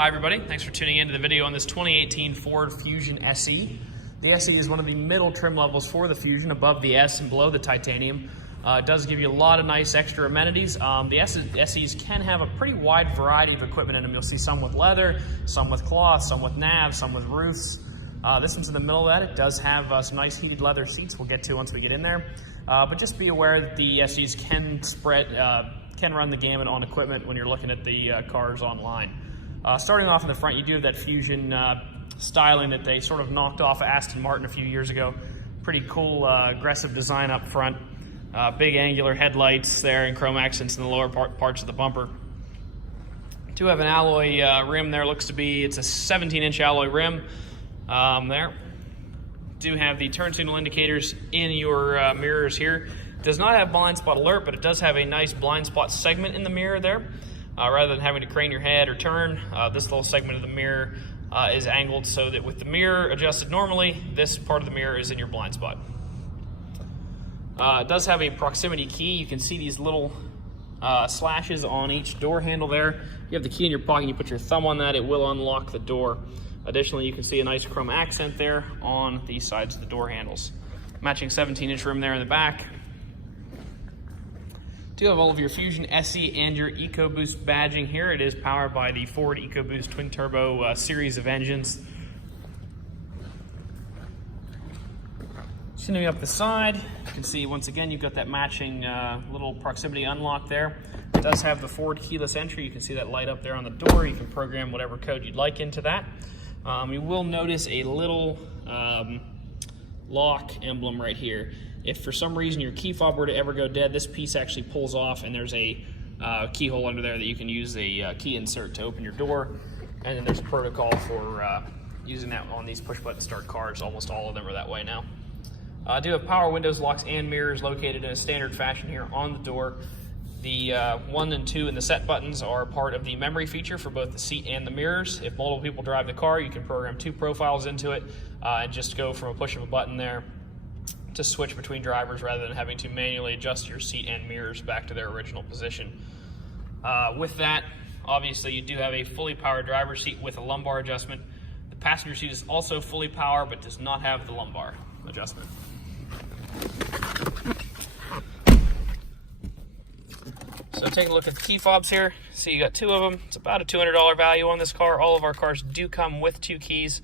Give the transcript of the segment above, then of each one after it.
Hi everybody, thanks for tuning into the video on this 2018 Ford Fusion SE. The SE is one of the middle trim levels for the Fusion, above the S and below the titanium. It does give you a lot of nice extra amenities. The SEs can have a pretty wide variety of equipment in them. You'll see some with leather, some with cloth, some with navs, some with roofs. This one's in the middle of that. It does have some nice heated leather seats we'll get to once we get in there. But just be aware that the SEs can run the gamut on equipment when you're looking at the cars online. Starting off in the front, you do have that Fusion styling that they sort of knocked off Aston Martin a few years ago. Pretty cool, aggressive design up front. Big angular headlights there and chrome accents in the lower parts of the bumper. Do have an alloy rim there. Looks to be, it's a 17-inch alloy rim there. Do have the turn signal indicators in your mirrors here. Does not have blind spot alert, but it does have a nice blind spot segment in the mirror there. Rather than having to crane your head or turn, this little segment of the mirror is angled so that with the mirror adjusted normally, this part of the mirror is in your blind spot. It does have a proximity key. You can see these little slashes on each door handle there. You have the key in your pocket, you put your thumb on that, it will unlock the door. Additionally, you can see a nice chrome accent there on the sides of the door handles. Matching 17-inch rim there in the back. Do have all of your Fusion SE and your EcoBoost badging here. It is powered by the Ford EcoBoost twin turbo series of engines. Continuing up the side, you can see once again you've got that matching little proximity unlock there. It does have the Ford keyless entry. You can see that light up there on the door. You can program whatever code you'd like into that. You will notice a little lock emblem right here. If for some reason your key fob were to ever go dead, this piece actually pulls off and there's a keyhole under there that you can use a key insert to open your door. And then there's a protocol for using that on these push button start cars. Almost all of them are that way now. I do have power windows, locks, and mirrors located in a standard fashion here on the door. The 1 and 2 and the set buttons are part of the memory feature for both the seat and the mirrors. If multiple people drive the car, you can program 2 profiles into it and just go from a push of a button there to switch between drivers rather than having to manually adjust your seat and mirrors back to their original position. With that, obviously you do have a fully powered driver's seat with a lumbar adjustment. The passenger seat is also fully powered but does not have the lumbar adjustment. So take a look at the key fobs here. See, you got 2 of them. It's about a $200 value on this car. All of our cars do come with 2 keys.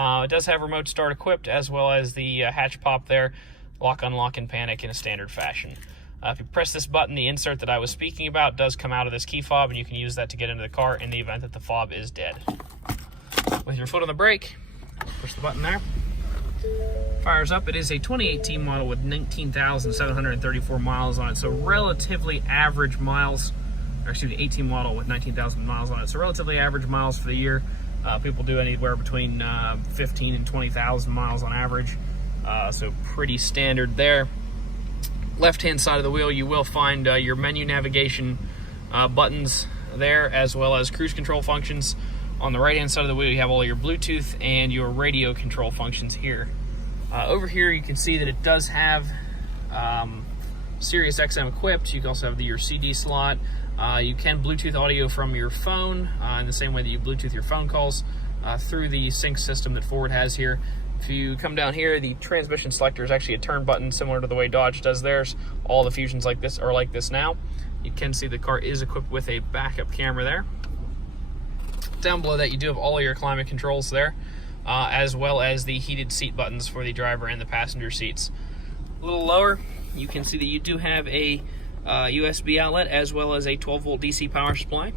It does have remote start equipped, as well as the hatch pop there, lock, unlock, and panic in a standard fashion. If you press this button, the insert that I was speaking about does come out of this key fob, and you can use that to get into the car in the event that the fob is dead. With your foot on the brake, push the button there. Fires up. It is a 2018 model with 19,734 miles on it, so relatively average miles. Or excuse me, 18 model with 19,000 miles on it, so relatively average miles for the year. People do anywhere between 15 and 20,000 miles on average, so pretty standard there. Left-hand side of the wheel, you will find your menu navigation buttons there, as well as cruise control functions. On the right-hand side of the wheel, you have all your Bluetooth and your radio control functions here. Over here, you can see that it does have Sirius XM equipped. You can also have your CD slot. You can Bluetooth audio from your phone in the same way that you Bluetooth your phone calls through the sync system that Ford has here. If you come down here, the transmission selector is actually a turn button similar to the way Dodge does theirs. All the Fusions like this are like this now. You can see the car is equipped with a backup camera there. Down below that, you do have all of your climate controls there, as well as the heated seat buttons for the driver and the passenger seats. A little lower, you can see that you do have a USB outlet as well as a 12-volt DC power supply.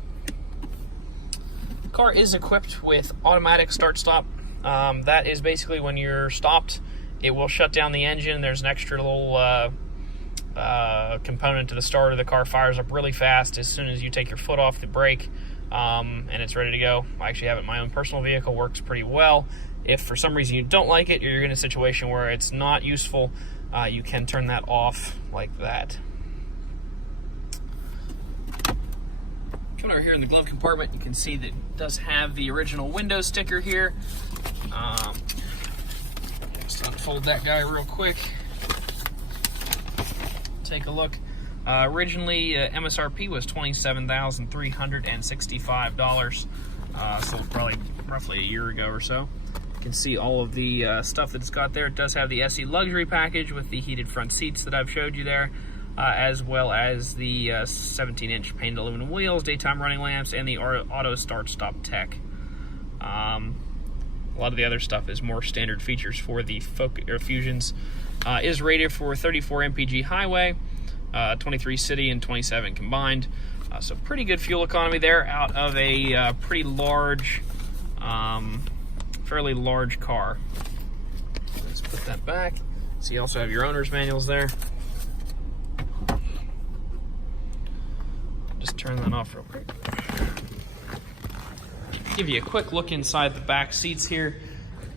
The car is equipped with automatic start-stop. That is basically when you're stopped, it will shut down the engine. There's an extra little component to the start of the car. Fires up really fast as soon as you take your foot off the brake. And it's ready to go. I actually have it in my own personal vehicle. Works pretty well. If for some reason you don't like it, or you're in a situation where it's not useful, you can turn that off like that. Coming over here in the glove compartment, you can see that it does have the original Windows sticker here. Just unfold that guy real quick. Take a look. Originally, MSRP was $27,365. sold probably roughly a year ago or so. You can see all of the stuff that it's got there. It does have the SE luxury package with the heated front seats that I've showed you there, as well as the 17-inch painted aluminum wheels, daytime running lamps, and the auto start-stop tech. A lot of the other stuff is more standard features for the Fusions. Is rated for 34 mpg highway, 23 city, and 27 combined. So pretty good fuel economy there out of a pretty large, fairly large car. Let's put that back. So you also have your owner's manuals there. Just turn that off real quick. Give you a quick look inside the back seats here.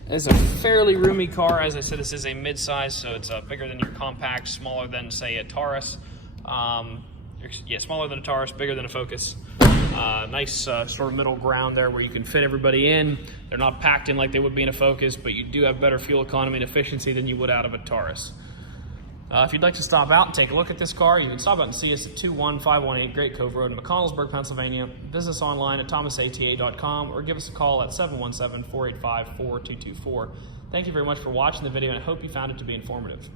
It's a fairly roomy car. As I said, this is a mid-size, so it's bigger than your compact, smaller than, say, a Taurus. Yeah, smaller than a Taurus, bigger than a Focus. Nice sort of middle ground there where you can fit everybody in. They're not packed in like they would be in a Focus, but you do have better fuel economy and efficiency than you would out of a Taurus. If you'd like to stop out and take a look at this car, you can stop out and see us at 21518 Great Cove Road in McConnellsburg, Pennsylvania. Visit us online at thomasata.com or give us a call at 717-485-4224. Thank you very much for watching the video, and I hope you found it to be informative.